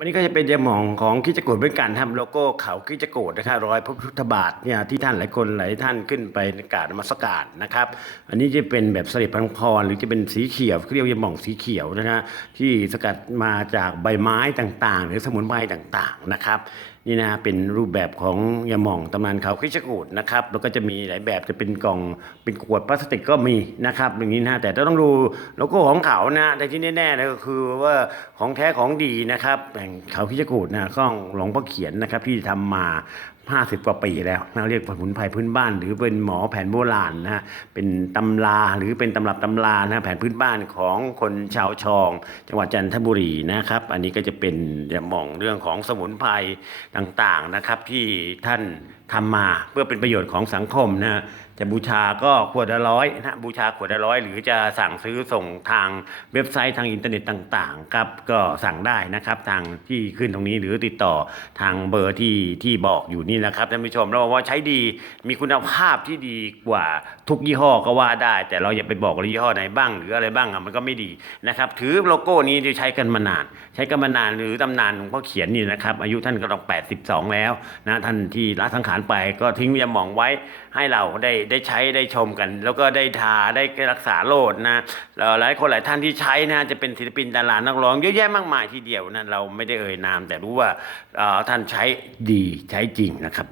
วันนี้ก็จะเป็นยาหมองของคิจกูดเป็นการทำโลโก้เขาคิจกูดนะครับรอยพระพุทธบาทเนี่ยที่ท่านหลายคนหลายท่านขึ้นไปกราบนมัสการนะครับ อันนี้จะเป็นแบบสลิดพังพรหรือจะเป็นสีเขียวเรียกว่ายมองสีเขียวนะฮะที่สกัดมาจากใบไม้ต่างๆ หรือสมุนไพรต่างๆนะครับ นี่นะเป็นรูปแบบของยาหม่องตำนานเขาคิชกูดนะครับแล้วก็จะมีหลายแบบจะเป็นกล่องเป็นขวดพลาสติกก็มีนะครับอย่างนี้นะแต่ต้องดูโลโก้ของเขานะแต่ที่แน่ๆเลยก็คือว่าของแท้ของดีนะครับแห่งเขาคิชกูดนะข้องหลวงพ่อเขียนนะครับที่ทำมา 50กว่าปีแล้วเราเรียกสมุนไพรพื้นบ้าน หรือเป็นหมอแผนโบราณนะฮะเป็นตำราหรือเป็นตำรับตำรานะแผนพื้นบ้านของคนชาวชอง จังหวัดจันทบุรีนะครับ อันนี้ก็จะเป็นจะมองเรื่องของสมุนไพรต่างๆนะครับที่ท่าน ทำมาเพื่อเป็นประโยชน์ของสังคมนะฮะจะบูชาก็ขวดละร้อยนะบูชาขวดละร้อยหรือจะสั่งซื้อส่งทางเว็บไซต์ทางอินเทอร์เน็ตต่างๆครับก็สั่งได้นะครับทางที่ขึ้นตรงนี้หรือติดต่อทางเบอร์ที่ที่บอกอยู่นี่นะครับท่านผู้ชมเราบอกว่าใช้ดีมีคุณภาพที่ดีกว่าทุกยี่ห้อก็ว่าได้ แต่เราอย่าไปบอกว่ายี่ห้อไหนบ้าง หรืออะไรบ้างอะมันก็ไม่ดีนะครับถือโลโก้นี้ที่ใช้กันมานาน ใช้กันมานานหรือตำนานหลวงพ่อเขียนนี่นะครับอายุท่านก็ต้อง82 แล้วนะท่านที่ละสังขารไป ก็ทิ้งยาหมองไว้ให้เราได้ได้ใช้ได้ชมกัน แล้วก็ได้ทาได้รักษาโรคนะหลายคนหลายท่านที่ใช้นะจะเป็นศิลปินดารานักร้องเยอะแยะมากมายทีเดียวนะเราไม่ได้เอ่ยนาม แต่รู้ว่าท่านใช้ดีใช้จริงนะครับ